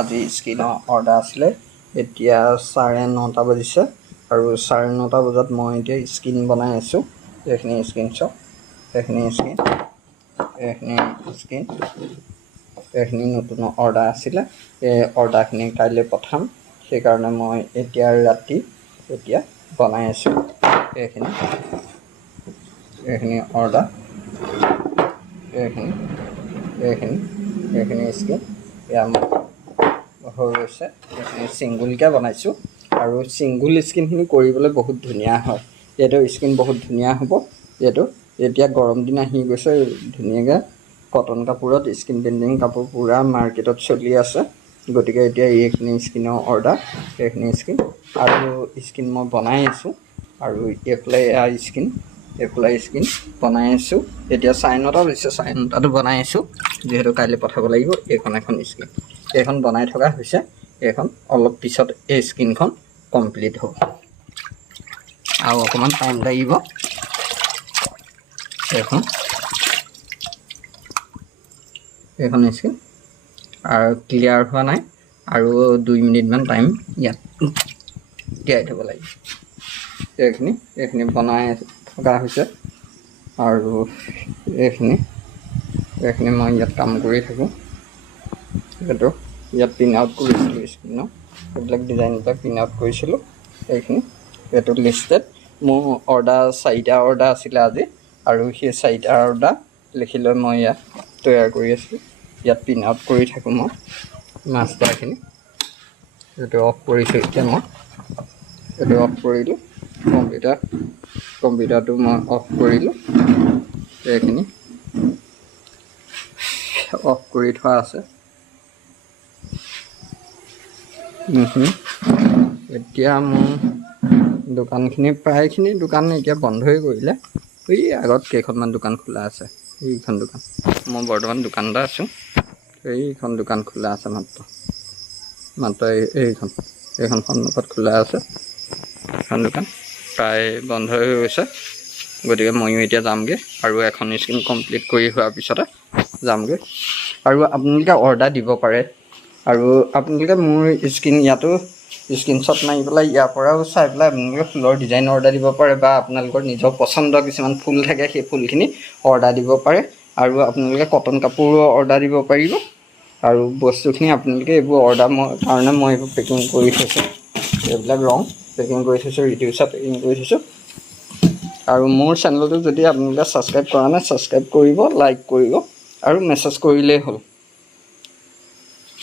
আজি স্কিনৰ অৰ্ডাৰ আছিলে এতিয়া 9:30 বাজিছে আৰু 9:30 বজাত মই এতিয়া স্কিন বনাই আছোঁ এইখিনি স্কিন চাওক এইখিনি নতুন অৰ্ডাৰ আছিলে এই অৰ্ডাৰখিনি কাইলৈ পঠাম সেইকাৰণে মই এতিয়া ৰাতি বনাই আছোঁ এইখিনি অৰ্ডাৰ এইখিনি স্কিন এয়া হৈ গৈছে এইখিনি ছিংগুলকৈ বনাইছোঁ আৰু ছিংগুল স্কিনখিনি কৰিবলৈ বহুত ধুনীয়া হয় এইটো স্কিন বহুত ধুনীয়া হ'ব এইটো এতিয়া গৰম দিন আহি গৈছে ধুনীয়াকৈ কটন কাপোৰত স্কিন পেইণ্টিং কাপোৰ পূৰা মাৰ্কেটত চলি আছে গতিকে এতিয়া এইখিনি স্কিনৰ অৰ্ডাৰ এইখিনি স্কিন আৰু স্কিন মই বনাই আছোঁ আৰু এইফালে স্কিন বনাই আছোঁ এতিয়া 9:30 বাজিছে 9:30টো বনাই আছোঁ যিহেতু কাইলৈ পঠাব লাগিব এখন স্কিন এইখন বনাই থকা হৈছে এইখন অলপ পিছত এই স্কিনখন কমপ্লিট হ'ব আৰু অকণমান টাইম লাগিব এইখন স্কিন আৰু ক্লিয়াৰ হোৱা নাই আৰু 2 মিনিটমান টাইম ইয়াত তিয়াই থ'ব লাগিব এইখিনি বনাই থকা হৈছে আৰু এইখিনি মই ইয়াত কাম কৰি থাকোঁ এইটো ইয়াত প্ৰিণ্ট আউট কৰিছিলোঁ স্কিনৰ এইবিলাক ডিজাইনবিলাক প্ৰিণ্ট আউট কৰিছিলোঁ এইটো লিষ্টেড মোৰ অৰ্ডাৰ 4টা অৰ্ডাৰ আছিলে আজি আৰু সেই 4টা অৰ্ডাৰ লিখি লৈ মই ইয়াত তৈয়াৰ কৰি আছোঁ ইয়াত প্ৰিণ্ট আউট কৰি থাকোঁ মই মাষ্টাৰখিনি এইটো অফ কৰিছোঁ এতিয়া মই এইটো অফ কৰিলোঁ কম্পিউটাৰটো মই অফ কৰিলোঁ এইখিনি অফ কৰি থোৱা আছে এতিয়া মোৰ দোকানখিনি প্ৰায়খিনি দোকান এতিয়া বন্ধই কৰিলে এই আগত কেইখনমান দোকান খোলা আছে এইখন দোকান মই বৰ্তমান দোকানতে আছোঁ এইখন দোকান খোলা আছে মাত্ৰ এইখন সন্মুখত খোলা আছে এখন দোকান প্ৰায় বন্ধ হৈ গৈছে গতিকে ময়ো এতিয়া যামগৈ আৰু এখন স্কিন কমপ্লিট কৰি হোৱাৰ পিছতে যামগৈ আৰু আপোনালোকে অৰ্ডাৰ দিব পাৰে আৰু আপোনালোকে মোৰ স্কিন ইয়াতো স্ক্ৰীনশ্বট মাৰি পেলাই ইয়াৰ পৰাও চাই পেলাই আপোনালোকে ফুলৰ ডিজাইন অৰ্ডাৰ দিব পাৰে বা আপোনালোকৰ নিজৰ পচন্দৰ কিছুমান ফুল থাকে সেই ফুলখিনি অৰ্ডাৰ দিব পাৰে আৰু আপোনালোকে কটন কাপোৰো অৰ্ডাৰ দিব পাৰিব আৰু বস্তুখিনি আপোনালোকে এইবোৰ অৰ্ডাৰ কাৰণে মই এইবোৰ পেকিং কৰি থৈছোঁ এইবিলাক ৰং পেকিং কৰি থৈছোঁ ৰিডিউচাৰ পেকিং কৰি থৈছোঁ আৰু মোৰ চেনেলটো যদি আপোনালোকে ছাবস্ক্ৰাইব কৰা নাই ছাবস্ক্ৰাইব কৰিব লাইক কৰিব আৰু মেছেজ কৰিলেই হ'ল